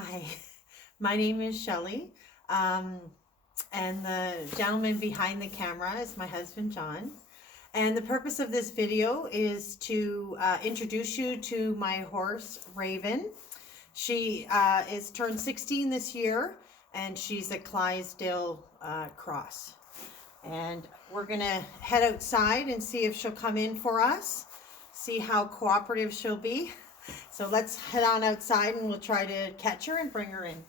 Hi, my name is Shelley, um, and the gentleman behind the camera is my husband John. And the purpose of this video is to introduce you to my horse Raven. She is turned 16 this year, and she's a Clydesdale cross. And we're gonna head outside and see if she'll come in for us, see how cooperative she'll be. So let's head on outside and we'll try to catch her and bring her in.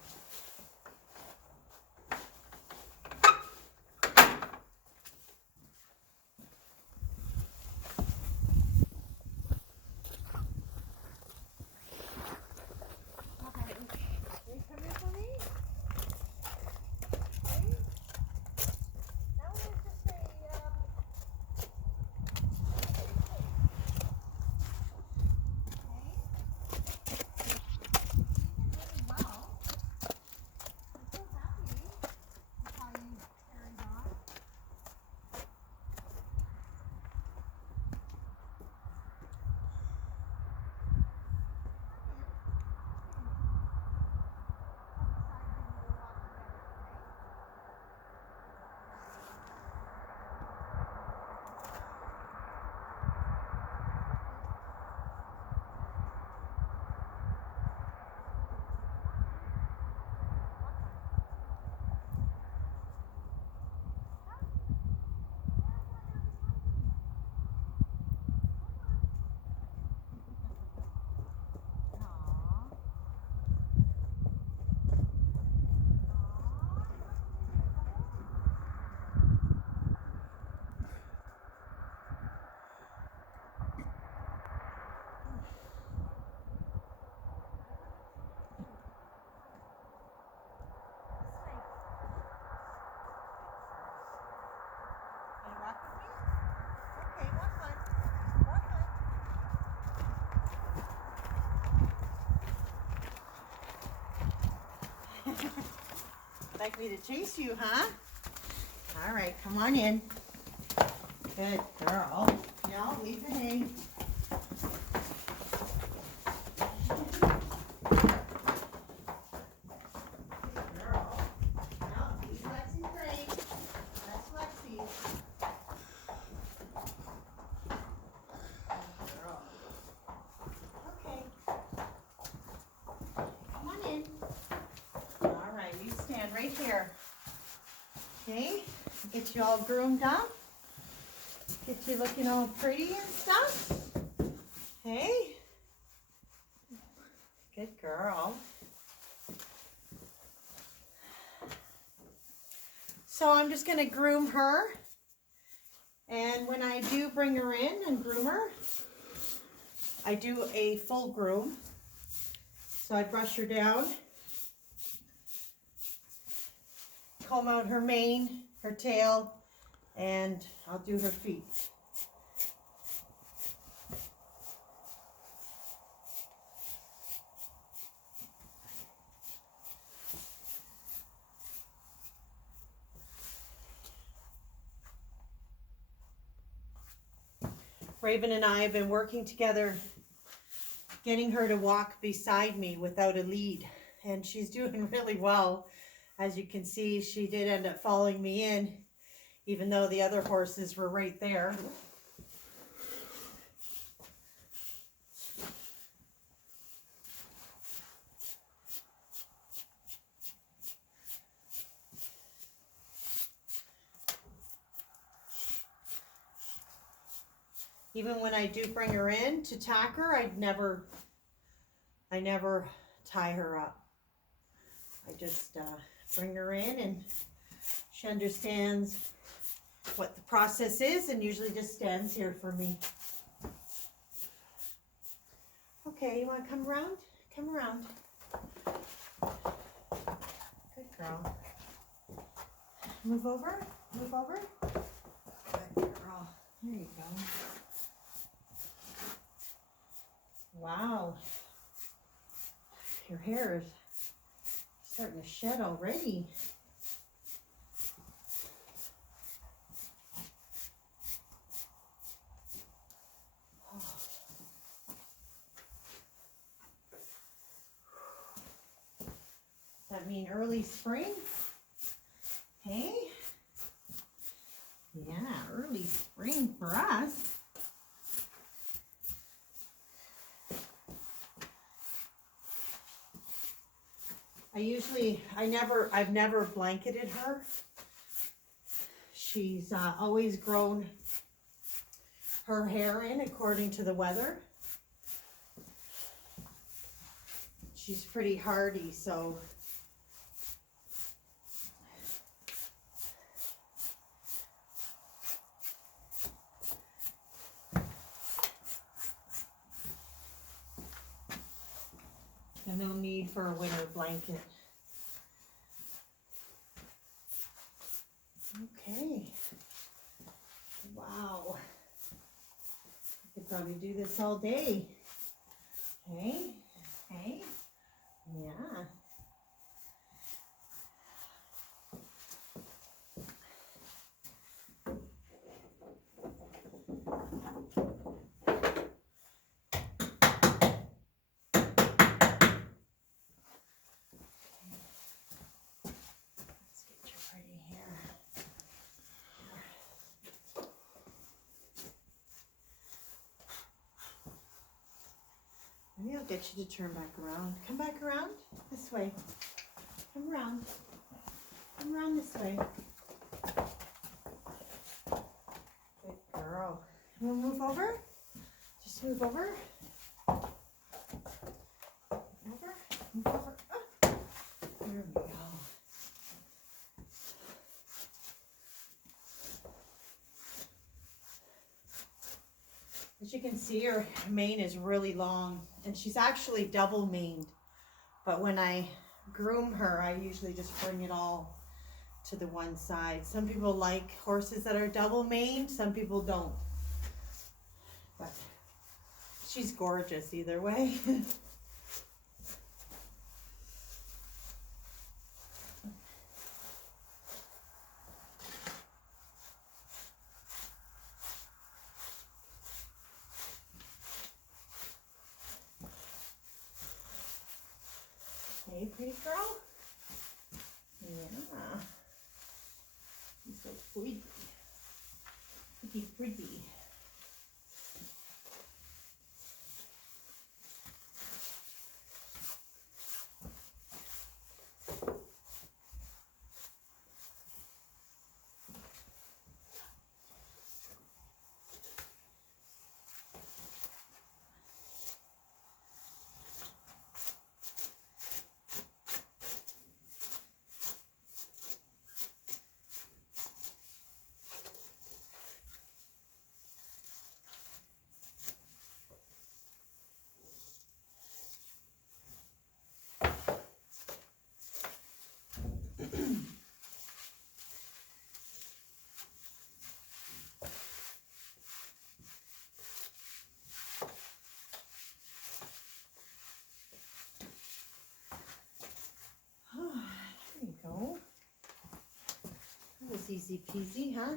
Like me to chase you, huh? All right, come on in. Good girl. No, leave the hay. Good girl. No, leave Lexi's brain. That's Lexi's. Good girl. Okay. Come on in. All right, you stand right here. Okay, get you all groomed up. Get you looking all pretty and stuff. Hey. Good girl. So I'm just going to groom her. And when I do bring her in and groom her, I do a full groom. So I brush her down, comb out her mane, her tail, and I'll do her feet. Raven and I have been working together, getting her to walk beside me without a lead, and she's doing really well. As you can see, she did end up following me in, even though the other horses were right there. Even when I do bring her in to tack her, I never tie her up. I just bring her in and she understands what the process is and usually just stands here for me. Okay, you want to come around? Come around. Good girl. Move over. Move over. Good girl. There you go. Wow. Your hair is starting to shed already. that mean early spring? Hey? Yeah, early spring for us. I've never blanketed her. She's always grown her hair in according to the weather. She's pretty hardy, so no need for a winter blanket. Okay. Wow. I could probably do this all day. Okay. Okay. Yeah. Let's get your pretty hair. Maybe I'll get you to turn back around. Come back around this way. Come around. Come around this way. Good girl. You want to move over? Just move over. Move over. Move over. Oh. There we go. As you can see, her mane is really long, and she's actually double maned. But when I groom her, I usually just bring it all to the one side. Some people like horses that are double maned, some people don't. But she's gorgeous either way. Hey, pretty girl. Yeah. She's so pretty. Pretty, pretty. There you go. That was easy peasy, huh?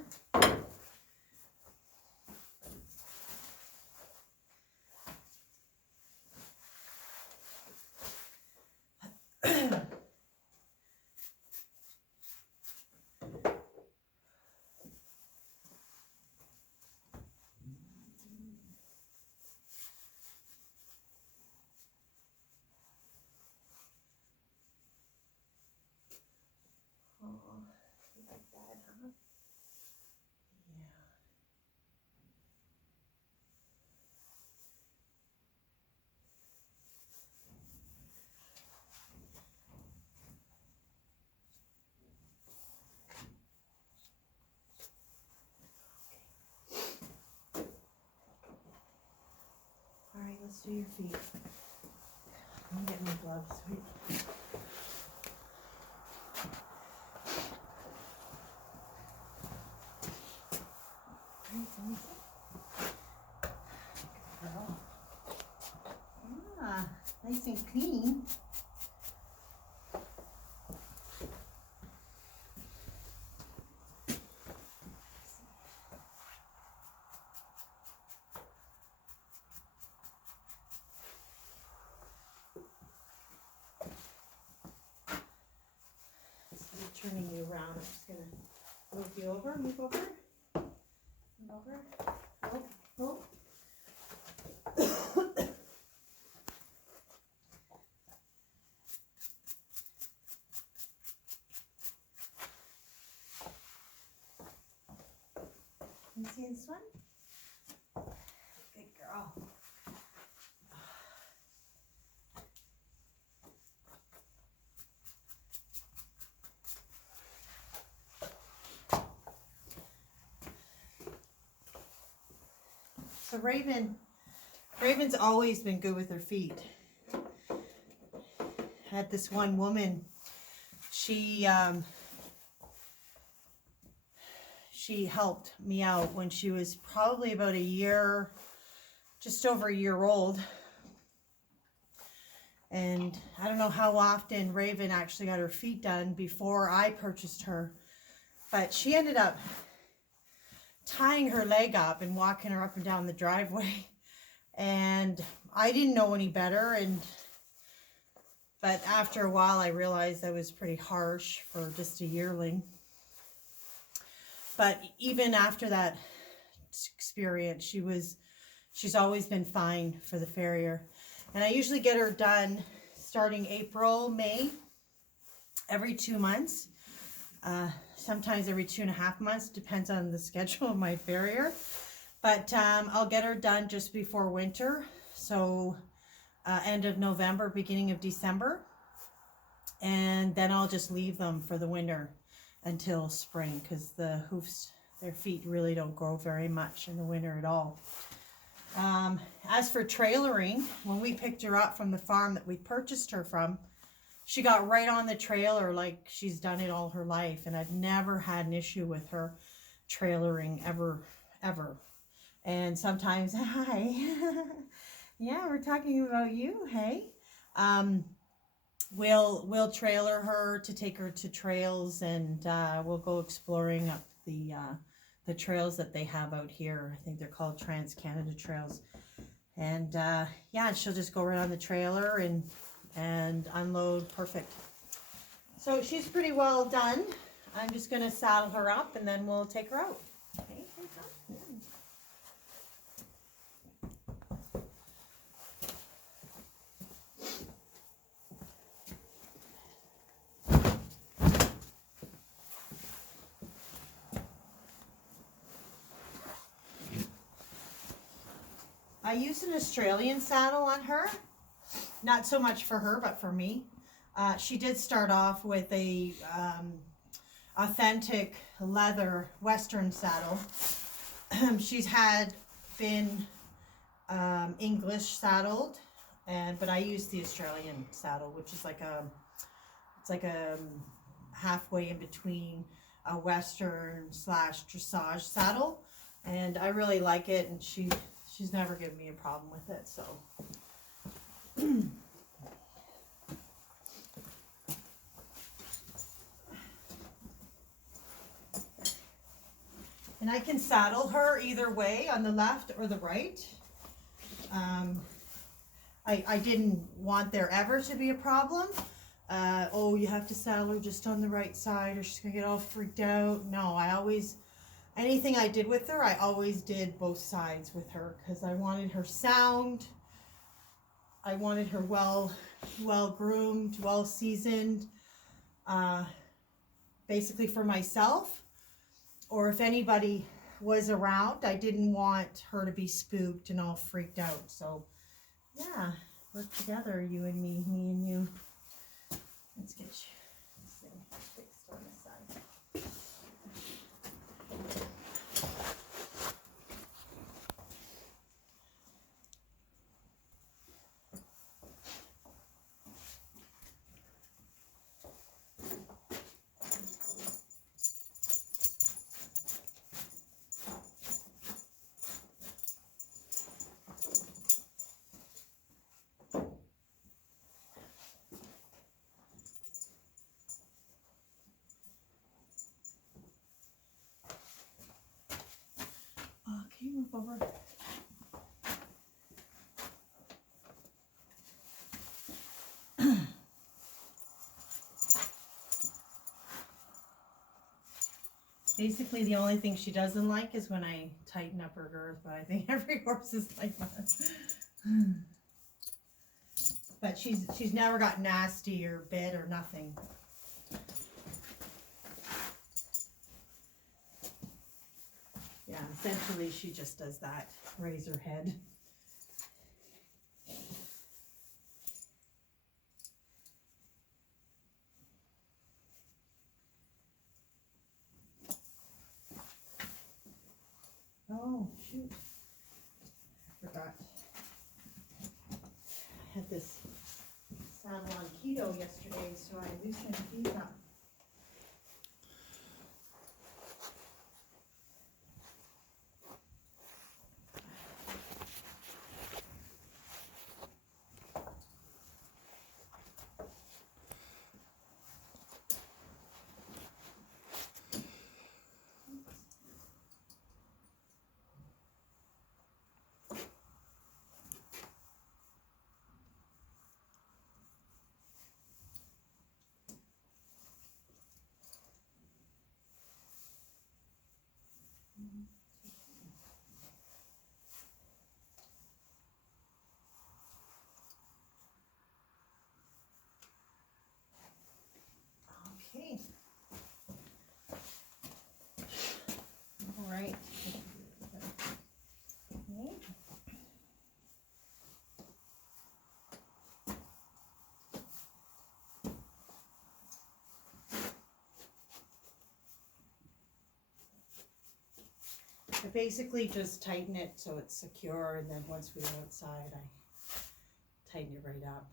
Oh, you like that, huh? Yeah. All right, let's do your feet. Let me get my gloves. Wait. All right, let me see. Good girl. Ah, nice and clean. Move you over, move over. Move over. Oh, oh. You see this one? Good girl. So Raven's always been good with her feet. Had this one woman, she helped me out when she was probably about a year, just over a year old. And I don't know how often Raven actually got her feet done before I purchased her, but she ended up tying her leg up and walking her up and down the driveway. And I didn't know any better, but after a while I realized that was pretty harsh for just a yearling. But even after that experience, she's always been fine for the farrier. And I usually get her done starting April, May, every 2 months. Sometimes every 2.5 months, depends on the schedule of my farrier. But I'll get her done just before winter, so end of November, beginning of December. And then I'll just leave them for the winter until spring, because the hoofs, their feet really don't grow very much in the winter at all. As for trailering, when we picked her up from the farm that we purchased her from, she got right on the trailer like she's done it all her life, and I've never had an issue with her trailering ever. And sometimes, hi, yeah, we're talking about you, hey. We'll trailer her to take her to trails, and we'll go exploring up the trails that they have out here. I think they're called Trans-Canada Trails. And yeah, she'll just go right on the trailer and unload perfect. So she's pretty well done. I'm just going to saddle her up and then we'll take her out. Okay, I used an Australian saddle on her. Not so much for her, but for me. She did start off with a authentic leather Western saddle. She's had been English saddled, but I used the Australian saddle, which is like a halfway in between a Western / dressage saddle, and I really like it, and she's never given me a problem with it, so. And I can saddle her either way, on the left or the right. I didn't want there ever to be a problem. Oh, you have to saddle her just on the right side or she's gonna get all freaked out. No, anything I did with her, I always did both sides with her, because I wanted her sound. I wanted her well groomed, well seasoned, basically for myself. Or if anybody was around, I didn't want her to be spooked and all freaked out. So, yeah, work together, you and me and you. Let's get this thing fixed on this side. Okay, move over. Basically, the only thing she doesn't like is when I tighten up her girth, but I think every horse is like that. But she's never got nasty or bit or nothing. Yeah, essentially she just does that, raise her head. Oh, shoot. I forgot. I had this saddle on keto yesterday, so I loosened these up. Okay. All right. Okay. I basically just tighten it so it's secure, and then once we go outside, I tighten it right up.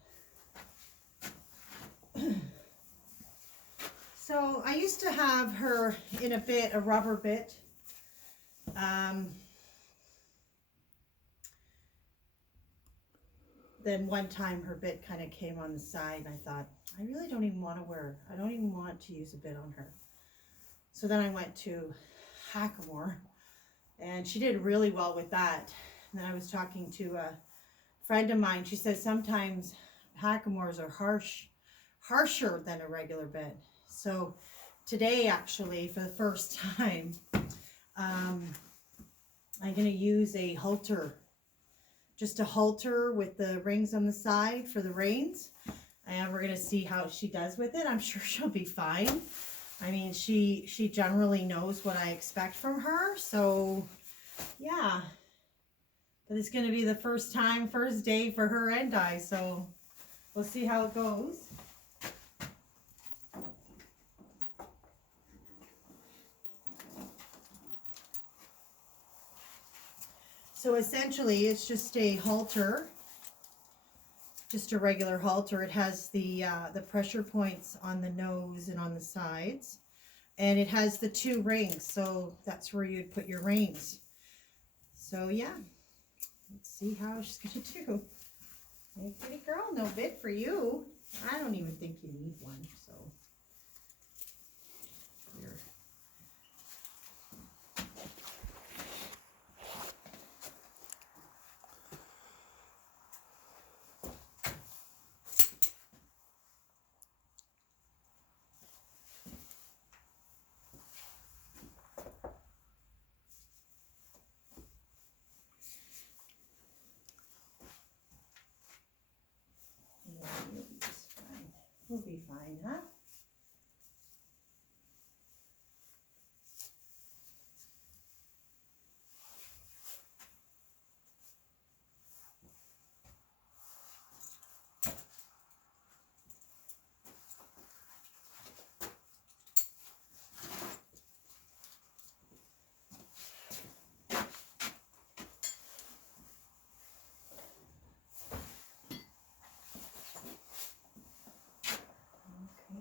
So I used to have her in a rubber bit. Then one time her bit kind of came on the side, and I thought, I really don't even want to use a bit on her. So then I went to Hackamore, and she did really well with that. And then I was talking to a friend of mine. She says sometimes Hackamores are harsher than a regular bit. So today, actually, for the first time, I'm going to use a halter, just a halter with the rings on the side for the reins. And we're going to see how she does with it. I'm sure she'll be fine. I mean, she generally knows what I expect from her. So, yeah. But it's going to be the first day for her and I. So, we'll see how it goes. So essentially, it's just a halter, just a regular halter. It has the pressure points on the nose and on the sides, and it has the 2 rings. So that's where you'd put your reins. So yeah, let's see how she's gonna do. Hey, pretty girl, no bit for you. I don't even think you need one. So here. We'll be fine, huh?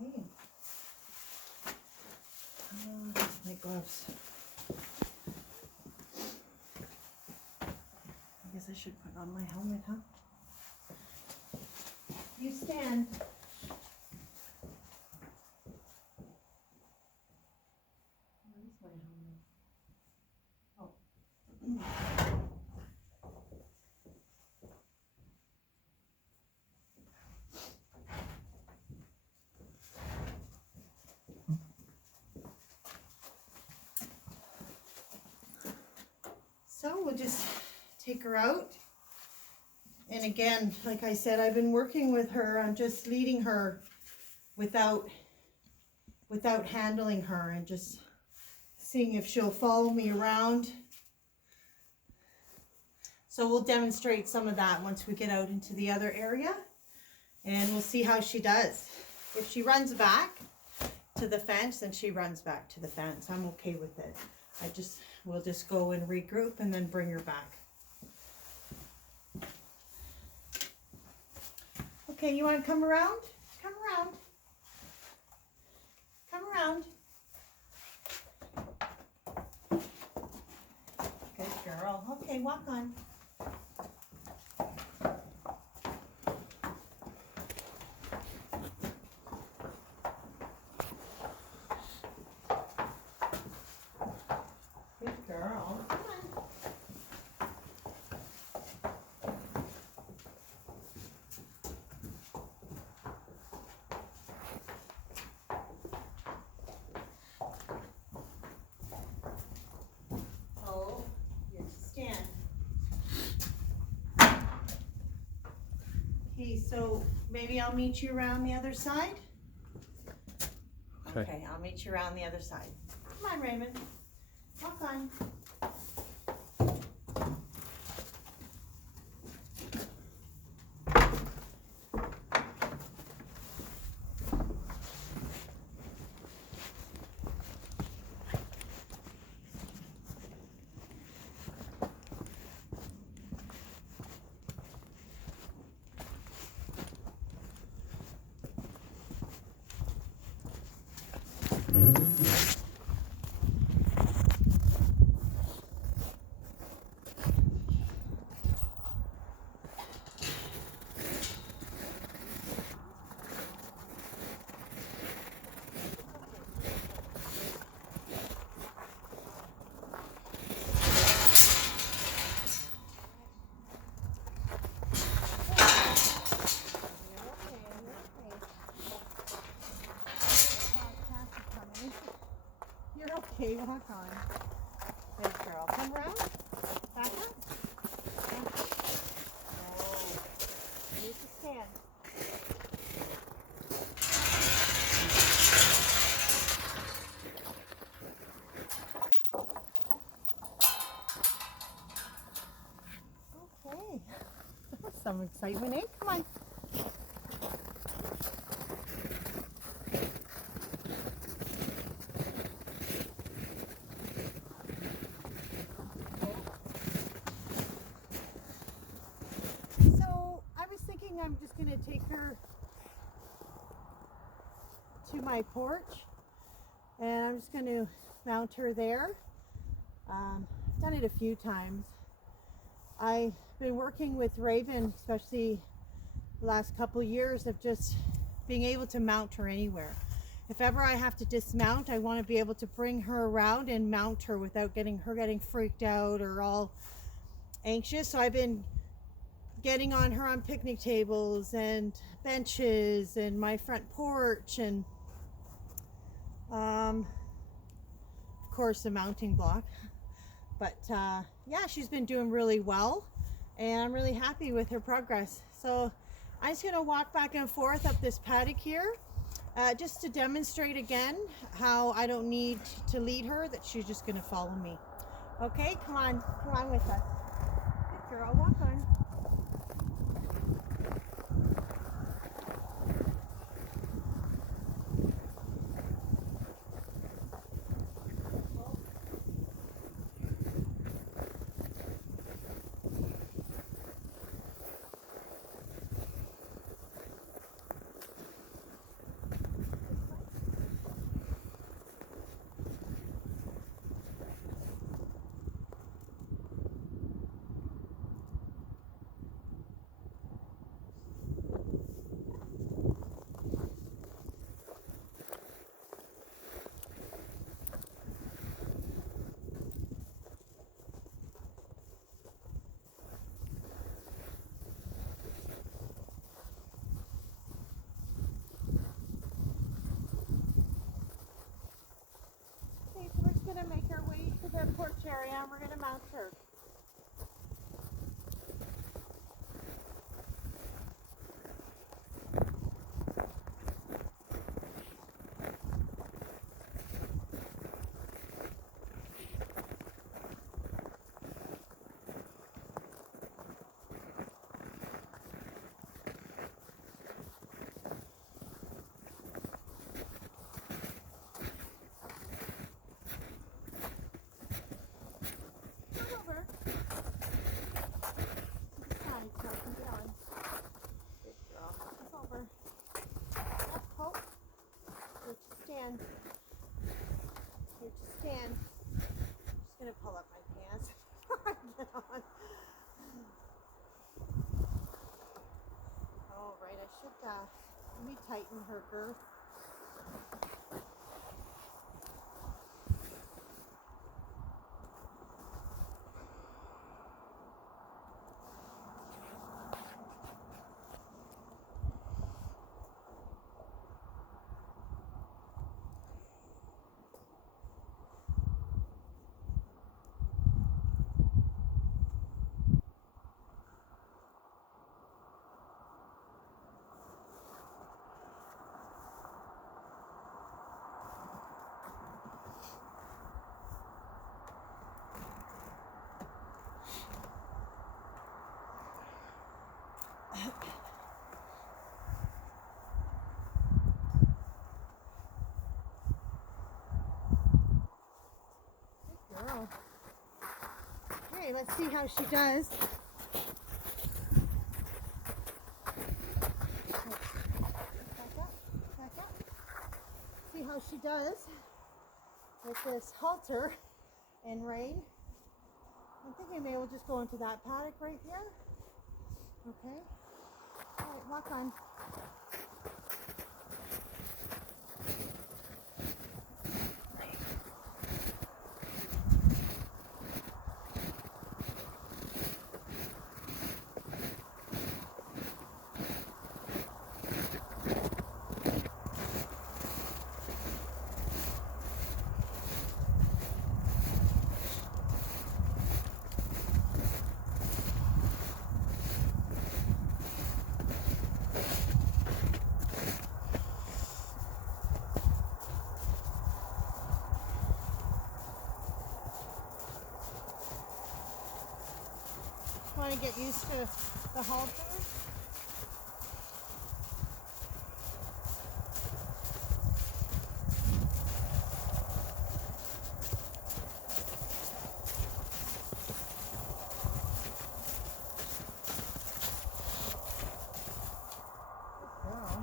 Okay. My gloves. I guess I should put on my helmet, huh? You stand. Where is my helmet? Oh. just take her out. And again, like I said, I've been working with her on just leading her without handling her, and just seeing if she'll follow me around. So we'll demonstrate some of that once we get out into the other area, and we'll see how she does. If she runs back to the fence, then she runs back to the fence. I'm okay with it. We'll just go and regroup and then bring her back. Okay, you want to come around? Come around. Come around. Good girl. Okay, walk on. Good girl. Come on. Oh, you have to stand. Okay, so maybe I'll meet you around the other side. Okay, I'll meet you around the other side. Come on, Raymond. Walk on. You're okay, walk on. Good girl. Come around. Back up. No. You need to stand. Okay. That's some excitement, eh? Come on. So I was thinking I'm just going to take her to my porch, and I'm just going to mount her there. I've done it a few times. I've been working with Raven, especially the last couple years, of just being able to mount her anywhere. If ever I have to dismount, I want to be able to bring her around and mount her without getting freaked out or all anxious. So I've been getting on her on picnic tables and benches and my front porch, and of course a mounting block. But yeah, she's been doing really well, and I'm really happy with her progress. So I'm just going to walk back and forth up this paddock here, just to demonstrate again how I don't need to lead her, that she's just going to follow me. Okay, come on with us. Good girl, walk on. Okay, so we're just going to make our way to the porch area, and we're going to mount her. stand. Here, just stand. I'm just gonna pull up my pants before I get on. Oh, right, I should let me tighten her girth. Good girl. Okay, let's see how she does. Back up. See how she does with this halter and rein. I'm thinking maybe we'll just go into that paddock right here. Okay. All right, walk on. Want to get used to the halter? Good girl.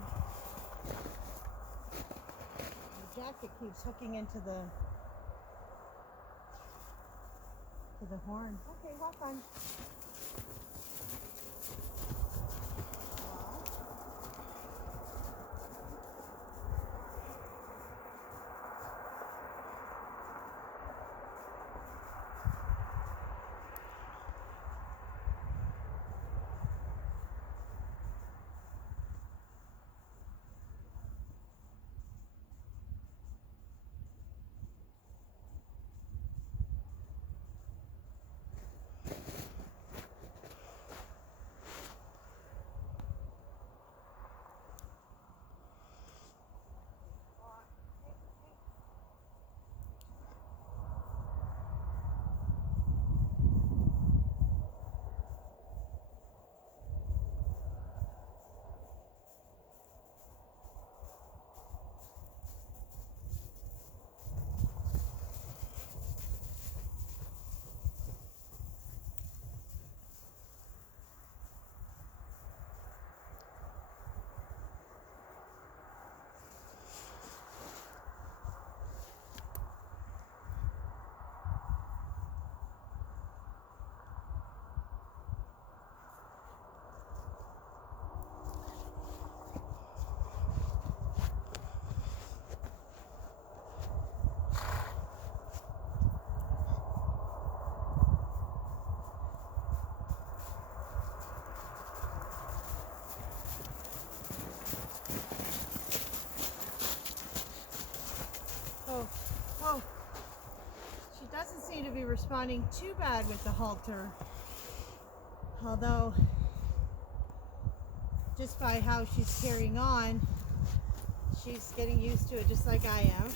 The jacket keeps hooking into the horn. Okay, walk on. Oh, she doesn't seem to be responding too bad with the halter. Although, just by how she's carrying on, she's getting used to it just like I am.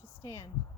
to stand.